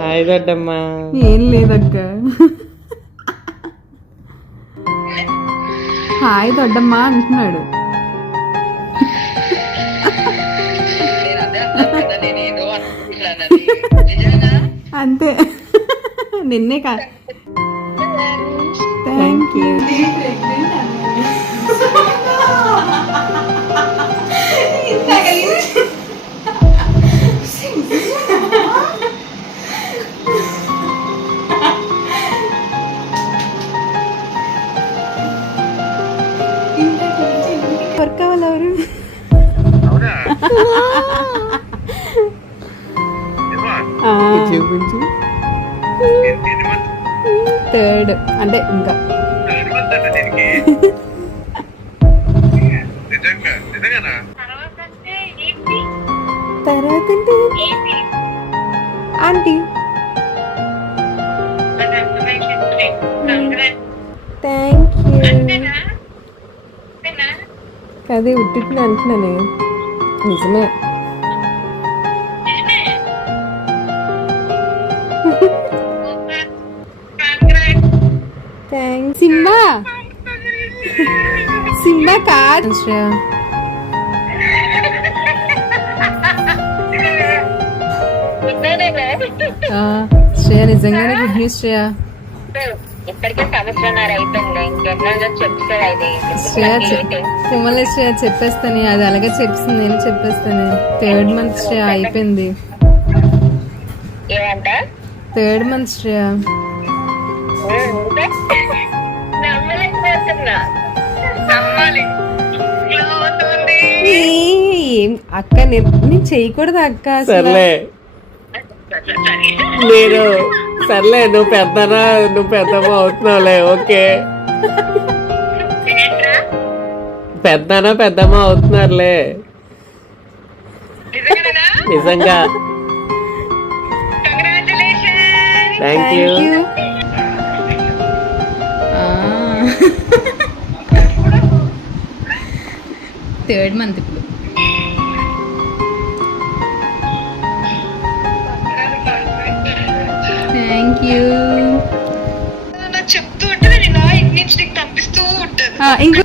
Hi దొడ్డమ్మా. ఏం లేదక్క. Hi దొడ్డమ్మా అంటున్నాడు. అంతే, నిన్నే కా. Thank you. వర్క్ అవ్వాలి ఎవరు? చూపించు. థర్డ్ అంటే ఇంకా తర్వాత ఆంటీ థ్యాంక్ యూ. అదే ఉట్టిని అంటున్నానే, నిజమే. థ్యాంక్స్. సింబా సింబా కాదు శ్రేయ. శ్రేయ నిజంగానే గుడ్ న్యూస్ శ్రేయ. ఇప్పటికే సంవత్సరాలు అయిపోయింది. ఇంకెన్నో చెప్తాను. కుమలే శ్రేయ చెప్పేస్తాను. అది అలాగే చెప్పేస్తుంది, నేను చెప్పేస్తాను. 3rd month శ్రేయ అయిపోయింది. ఏమంట 3rd month శ్రేయ. ఏం అక్క, నేను చేయకూడదు అక్క. సర్లే నేను సర్లే, నువ్వు పెద్దమ్మ అవుతున్నావులే. ఓకే, పెద్దమ్మ అవుతున్నారులే. నిజంగా థ్యాంక్ యూ. 3rd month ఇప్పుడు. Thank you. చెప్తూ ఉంటే నేను ఇంటి నుంచి పంపిస్తూ ఉంటాను. ఇంకో